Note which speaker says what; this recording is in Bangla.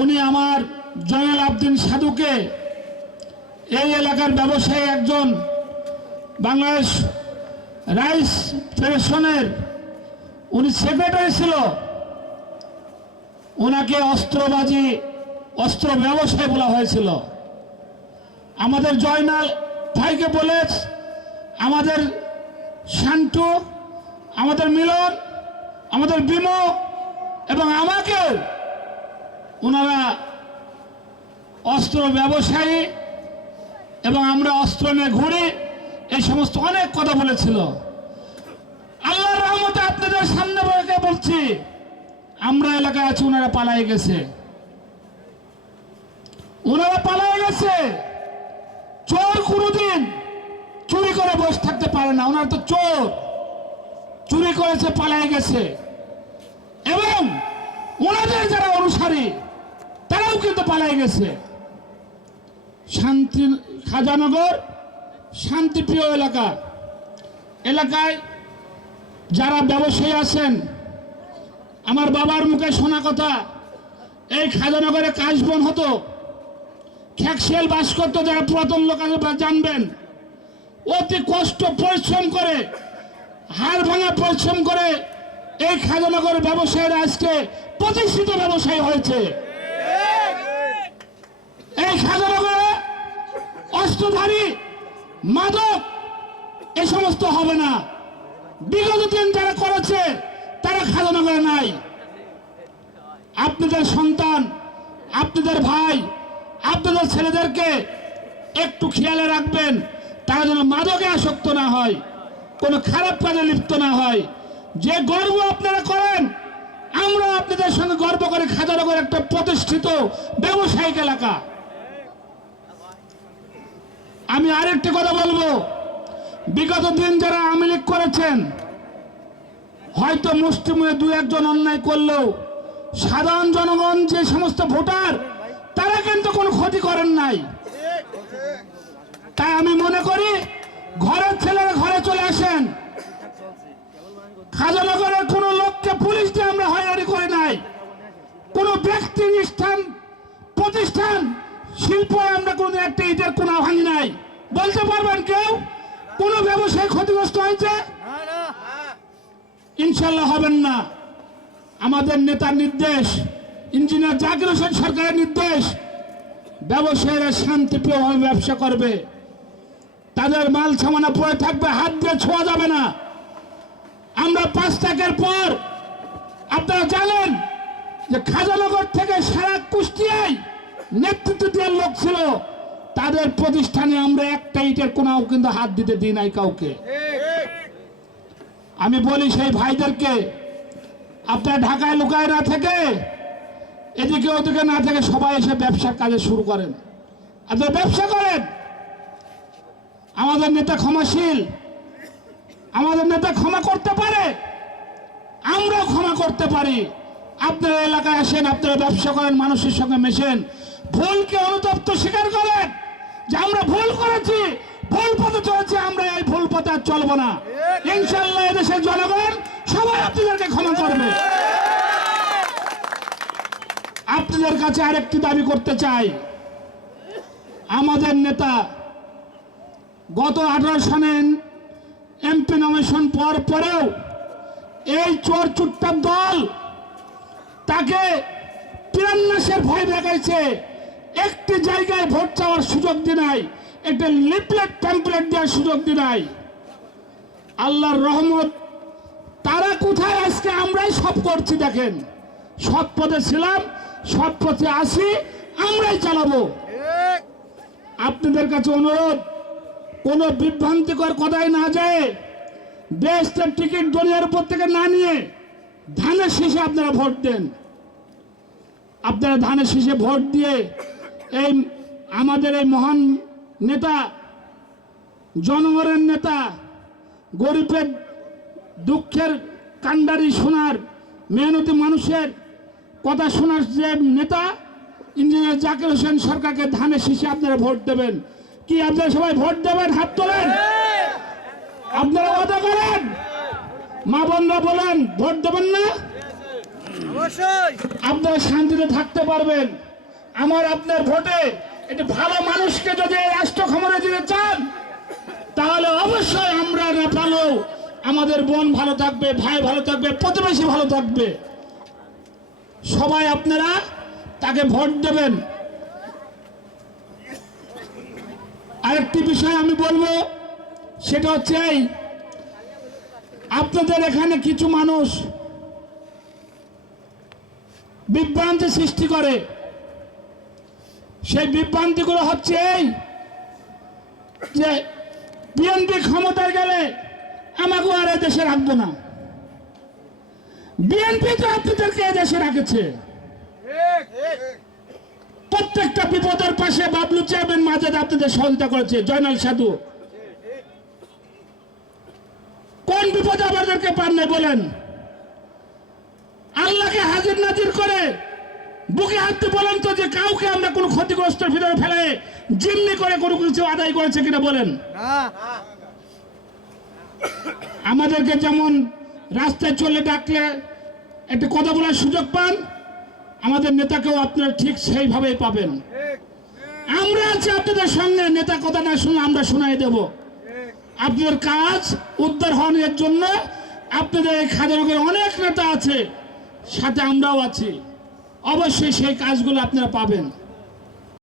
Speaker 1: উনি আমার জয়নাল আবদিন সাধুকে এই এলাকার ব্যবসায়ী একজন বাংলাদেশ রাইস ফেডারেশনের উনি সেক্রেটারি ছিল। ওনাকে অস্ত্রবাজি, অস্ত্র ব্যবসায়ী বলা হয়েছিল। আমাদের জয়নাল ভাইকে বলে আমাদের শান্টু, আমাদের মিলন, আমাদের বিমো এবং আমাকেও ওনারা অস্ত্র ব্যবসায়ী এবং আমরা অস্ত্র নিয়ে ঘুরি, এই সমস্ত অনেক কথা বলেছিল। আল্লাহর রহমতে আপনাদের সামনে বলে বলছি, আমরা এলাকায় আছি, ওনারা পালাই গেছে। ওনারা পালাই গেছে, চোর কোনোদিন চুরি করে বসে থাকতে পারে না। ওনারা তো চোর, চুরি করেছে পালাই গেছে। এবং ওনাদের যারা অনুসারী তারাও কিন্তু পালাই গেছে। শান্তি, খাজানগর, শান্তিপ্রিয় এলাকা। এলাকায় যারা ব্যবসায়ী আছেন, আমার বাবার মুখে শোনা কথা, এই খাজানগরে কাশবন হতো। খ্যাকশিয়াল বাস করতো যারা পুরাতন লোক জানবেন, অতি কষ্ট, পরিশ্রম করে, হাড় ভাঙা পরিশ্রম করে এই খাজানগর ব্যবসায়ীরা আজকে প্রতিষ্ঠিত ব্যবসায়ী হয়েছে। এই খাজানগরে অস্ত্রধারী মাদক, এ সমস্ত হবে না। বিগত দিন যারা করেছে, তারা খাজানগরে নাই। আপনাদের সন্তান, আপনাদের ভাই, আপনাদের ছেলেদেরকে একটু খেয়ালে রাখবেন, তারা যেন মাদকে আসক্ত না হয়, কোনো খারাপ কাজে লিপ্ত না হয়। যে গর্ব আপনারা করেন আমরা আপনাদের সঙ্গে গর্ব করে খাজানগর একটা প্রতিষ্ঠিত ব্যবসায়িক এলাকা। আমি আরেকটি কথা বলব। বিগত দিন যারা আওয়ামী লীগ করেছেন, হয়তো মুষ্টিময়ে দু একজন অন্যায় করলেও সাধারণ জনগণ যে সমস্ত ভোটার, তারা কিন্তু কোনো ক্ষতি করেন নাই। তাই আমি মনে করি, ঘরের ছেলেরা ঘরে চলে আসেন। খাজানগরের কোনো লোককে পুলিশ দিয়ে আমরা হয়রানি করি নাই। কোনো ব্যক্তি স্থান প্রতিষ্ঠান, শিল্প আমরা কোনো একটা ইটের কোনো ভাঙি নাই। বলতে পারবেন কেউ? কোনো ব্যবসায় ক্ষতিগ্রস্ত হয়েছে? ইনশাল্লাহ হবেন না। আমাদের নেতার নির্দেশ, ইঞ্জিনিয়ার জাকির হোসেন সরকারের নির্দেশ, ব্যবসায়ীরা শান্তিপ্রিয়ভাবে ব্যবসা করবে। তাদের মাল সামানা পড়ে থাকবে, হাত দিয়ে ছোঁয়া যাবে না। আমরা পাঁচ টাকার পর, আপনারা জানেন যে খাজানগর থেকে সারা কুষ্টিয়ায় নেতৃত্ব দেওয়ার লোক ছিল। তাদের প্রতিষ্ঠানে আমরা একটা ইটের কোনাও কিন্তু হাত দিতে দিই নাই কাউকে। আমি বলি সেই ভাইদেরকে, আপনার ঢাকায় লুকায় না থেকে, এদিকে ওদিকে না থেকে সবাই এসে ব্যবসার কাজে শুরু করেন। আপনারা ব্যবসা করেন। আমাদের নেতা ক্ষমাশীল। আমাদের নেতা ক্ষমা করতে পারে। আমরাও ক্ষমা করতে পারি। আপনারা এলাকায় আসেন, আপনারা ব্যবসা করেন, মানুষের সঙ্গে মেশেন। ভুলকে অনুতপ্ত স্বীকার করেন যে আমরা ভুল করেছি, ভুল পথে চলেছি, আমরা এই ভুল পথে আর চলবো না। ইনশাল্লাহ এদেশের জনগণ সবাই আপনাদেরকে ক্ষমা করবে। আপনাদের কাছে আরেকটি দাবি করতে চাই। আমাদের নেতা গত আঠারো সনে এমপি নমিনেশন পাওয়ার পরেও এই চোর চুট্টার দল তাকে তিরান্নাসের ভয় দেখাইছে। একটি জায়গায় ভোট চাওয়ার সুযোগ দি নাই, একটা লিপলেট টেম্পলেট দেওয়ার সুযোগ দি নাই। আল্লাহর রহমত, তারা কোথায় আজকে আমরাই সব করছি দেখেন। সব পথে ছিলাম, সব পথে আসি আমরাই চালাবো। আপনাদের কাছে অনুরোধ, কোনো বিভ্রান্তিকর কথায় না যায়। দেশটার টিকিট দলীয়ের উপর থেকে না নিয়ে ধানের শীষে আপনারা ভোট দেন। আপনারা ধানের শীষে ভোট দিয়ে এই আমাদের এই মহান নেতা জনগণের নেতা গরিবের দুঃখের কাণ্ডারি শোনার মেহনতি মানুষের কথা শোনার যে নেতা ইঞ্জিনিয়ার জাকির হোসেন সরকারকে ধানের শীষে আপনারা ভোট দেবেন। কি আপনারা সবাই ভোট দেবেন? হাত তোলেন। আপনারা কথা করেন মা বোনরা বলেন ভোট দেবেন না? আপনারা শান্তিতে থাকতে পারবেন। আমার আপনার ভোটে একটি ভালো মানুষকে যদি রাষ্ট্র ক্ষমতা দিতে চান, তাহলে অবশ্যই আমরা না পালেও আমাদের বোন ভালো থাকবে, ভাই ভালো থাকবে, প্রতিবেশী ভালো থাকবে। সবাই আপনারা তাকে ভোট দেবেন। আরেকটি বিষয় আমি বলব, সেটা হচ্ছে এই, আপনাদের এখানে কিছু মানুষ বিভ্রান্তি সৃষ্টি করে। সেই বিভ্রান্তিগুলো হচ্ছে এই যে বিএনপি ক্ষমতায় গেলে আমাকে আর দেশে রাখব না। বিএনপি তো আপনাদেরকে দেশে রাখেছে। প্রত্যেকটা বিপদের পাশে বাবলু চেয়ারম্যান মাঝে আপনাদের সহযোগিতা করেছে, জয়নাল সাধু। কোন বিপদে আমাদেরকে পান নাই বলেন? আল্লাহকে হাজির নাজির করে বুকে হাতে বলেন তো যে কাউকে আমরা কোনো ক্ষতিগ্রস্তের ভিতরে ফেলে জিম্মি করে কোনো কিছু আদায় করেছে কিনা বলেন। আমাদেরকে যেমন রাস্তায় চলে ডাকলে একটা কথা বলার সুযোগ পান, আমাদের নেতাকেও আপনারা ঠিক সেইভাবেই পাবেন। আমরা আছি আপনাদের সঙ্গে, নেতা কথা না শুনে আমরা শোনাই দেব। আপনাদের কাজ উদ্ধার হওয়ার জন্য আপনাদের এই খাদ্যের অনেক নেতা আছে, সাথে আমরাও আছি। অবশ্যই সেই কাজগুলো আপনারা পাবেন।